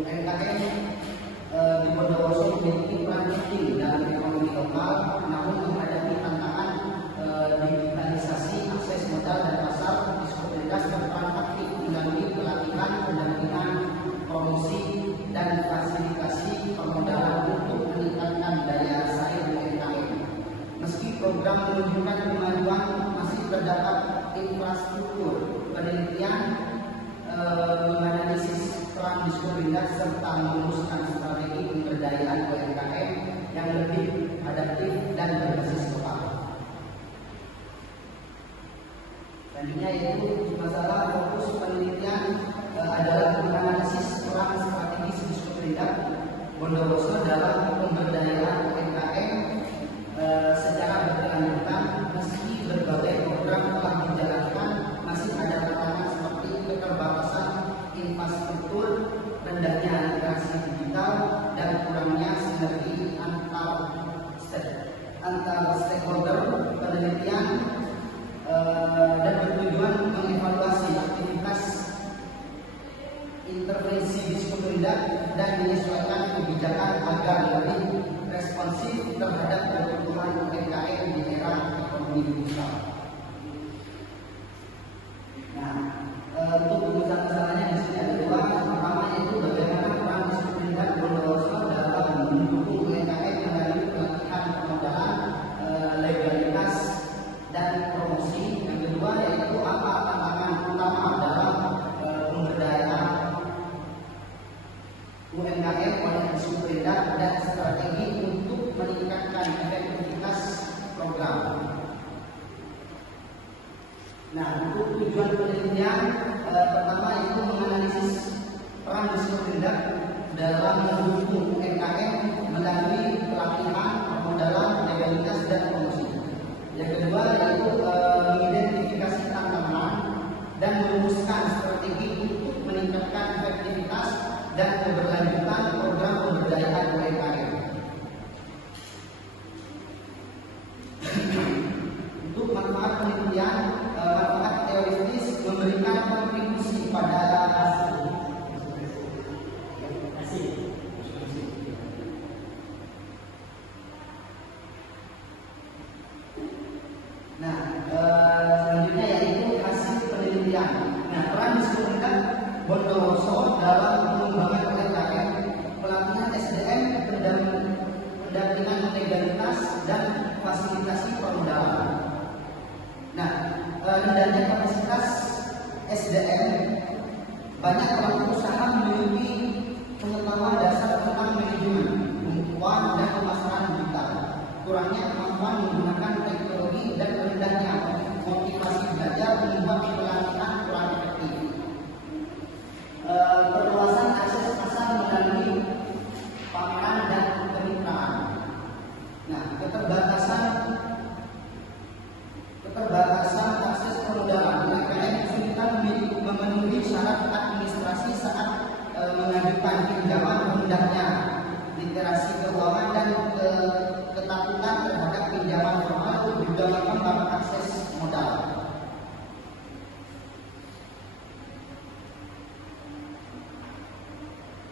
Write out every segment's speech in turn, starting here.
UMKM di Bondowoso memiliki peran penting dalam ekonomi lokal, namun menghadapi tantangan digitalisasi, akses modal dan pasar. Diskopridas berperan aktif melalui pelatihan, pendampingan, promosi dan fasilitasi permodalan untuk meningkatkan daya saing UMKM. Meski program menunjukkan kemajuan, masih terdapat infrastruktur penelitian, menganalisis peran Diskopridas serta merumuskan strategi pemberdayaan UMKM yang lebih adaptif dan berbasis lokal. Selanjutnya yaitu masalah fokus penelitian adalah menganalisis peran strategis Diskopridas Bondowoso dalam pemberdayaan UMKM secara berkelanjutan. Meski berbagai program telah dijalankan, masih ada tantangan seperti keterbatasan infrastruktur, rendahnya integrasi digital, dan kurangnya sinergi antar stakeholder. Penelitian dan bertujuan mengevaluasi aktivitas intervensi Diskopridas dan menyesuaikan kebijakan agar lebih responsif terhadap kebutuhan UMKM di era ekonomi digital. Nah, untuk rumusan masalahnya di sini ada dua. Pertama yaitu bagaimana peran Diskopridas Bondowoso dalam mendukung UMKM melalui pelatihan permodalan, legalitas dan promosi. Yang kedua yaitu apa tantangan utama dalam pemberdayaan UMKM oleh Diskopridas dan strategi untuk meningkatkan efektivitas program. Nah, untuk tujuan penelitian pertama itu menganalisis peran Diskopridas dalam mendukung UMKM melalui pelatihan, permodalan, legalitas dan promosi. Yang kedua yaitu mengidentifikasi tantangan dan merumuskan strategi untuk meningkatkan efektivitas dan keberlanjutan program pemberdayaan UMKM. Untuk manfaat penelitian, manfaat teoritis memberikan kontribusi pada hasil. Nah, selanjutnya yaitu hasil penelitian. Nah, peran Diskopridas Bondowoso dalam pengembangan UMKM, pelatihan SDM, pendampingan legalitas dan fasilitasi permodalan. Nah, rendahnya kapasitas SDM, banyak pelaku usaha memiliki pengetahuan dasar tentang manajemen, pengumpulan dan pemasaran digital. Kurangnya kemampuan menggunakan teknologi dan rendahnya motivasi belajar membuat pelatihan kurang efektif. Perluasan akses pasar melalui pameran dan kemitraan. Nah, keterbatasan akses permodalan. UMKM kesulitan memenuhi syarat administrasi saat mengajukan pinjaman, rendahnya literasi keuangan dan ketakutan terhadap pinjaman formal juga menghambat akses modal.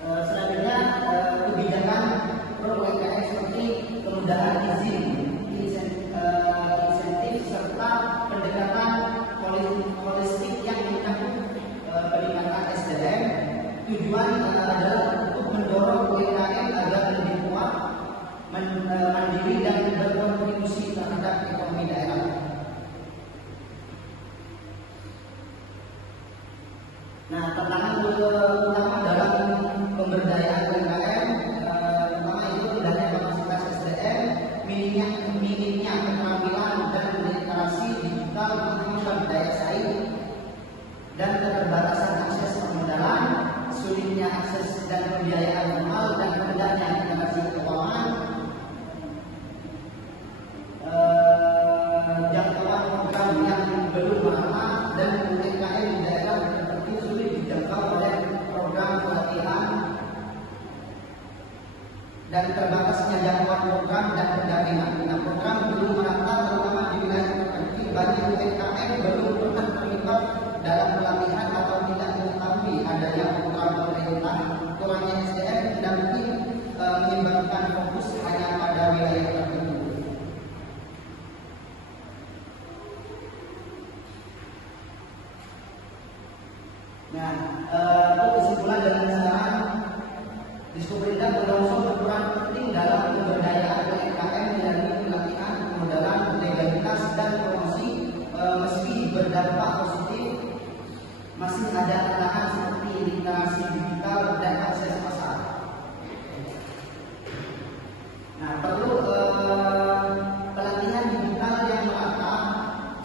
Selanjutnya kebijakan pro UMKM seperti kemudahan izin, insentif serta pendekatan holistik yang mencakup peningkatan SDM. Tujuan adalah untuk mendorong UMKM agar lebih kuat, mandiri dan berkontribusi terhadap ekonomi daerah. Nah, tantangan utama dalam pemberdayaan UMKM pertama itu rendahnya kapasitas SDM, minimnya keterampilan dan literasi digital menghilangkan daya saing, dan keterbatasan akses permodalan, sulitnya akses dan pembiayaan formal, dan rendahnya literasi keuangan. Jangkauan program yang belum merata dan UMKM di daerah tertentu sulit dijangkau oleh program pelatihan, dan terbatasnya jangkauan program dan pendampingan. Nah, program belum merata terutama di wilayah tertentu. Banyak UMKM belum pernah terlibat dalam pelatihan atau tidak mengetahui adanya program pemerintah. Kurangnya proyek tertentu. Nah, untuk kesimpulan dan saran, Diskoperindak Bondowoso berperan penting dalam pemberdayaan UMKM melalui pelatihan, pemodalan, legalitas dan promosi. Meski berdampak positif, masih ada tantangan seperti literasi digital dan akses pasar. Nah, perlu pelatihan digital yang merata,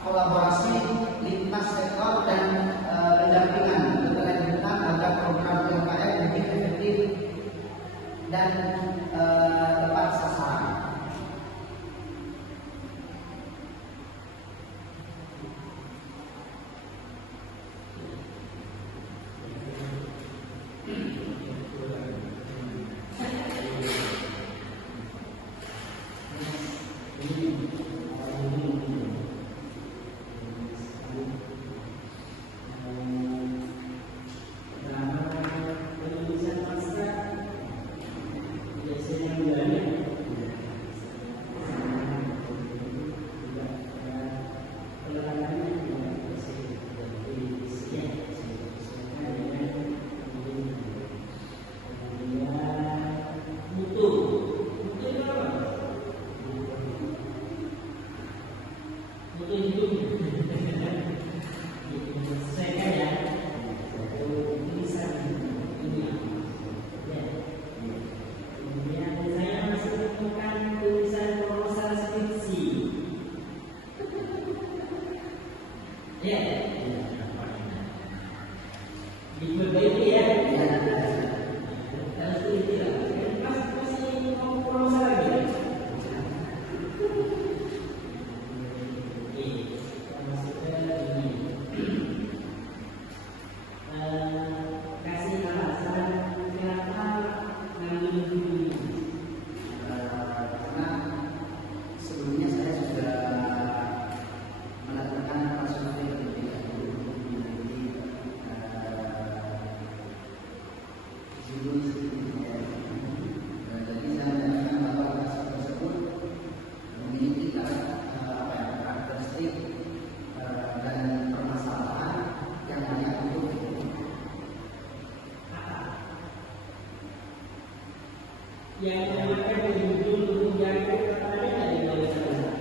kolaborasi lintas sektor dan pendampingan berkelanjutan agar program UMKM lebih efektif dan tepat sasaran. Diperbaiki ya. Harus teliti lah. Masih mau promosi lagi. Maksudnya ini. Kasih alasan kenapa ngambil ini. Karena sebelumnya saya sudah melakukan survei terlebih dahulu meneliti judul jadi saya menyatakan bahwa kasus tersebut memiliki karakteristik dan permasalahan yang banyak untuk yang memakai judul menjaga kepadanya di bawah sana.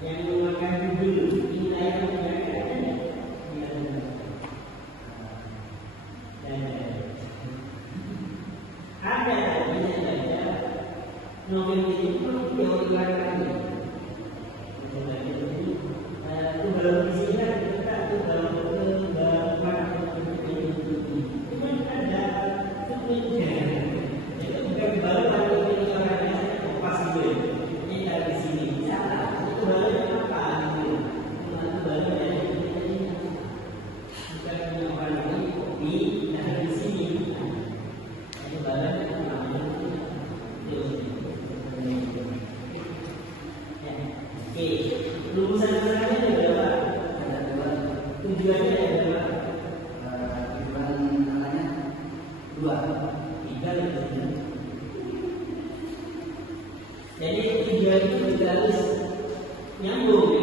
Yang memakai judul nilai menjaga ada bisa saja novel itu teori lagi. Itu baru di sini kita itu baru mana cuma ada footnote-nya. Itu bukan baru lagi ini orangnya pas gitu. Ini dari sini salah. Itu baru apa gitu. Itu baru dari ini. Bukan punya orang lagi kopi dari sini. Itu baru namanya oke, lulusan sekarang ada berapa? ada dua Tujuannya ada berapa? tujuan namanya dua. Tiga gitu. Jadi tujuan itu juga harus nyambung.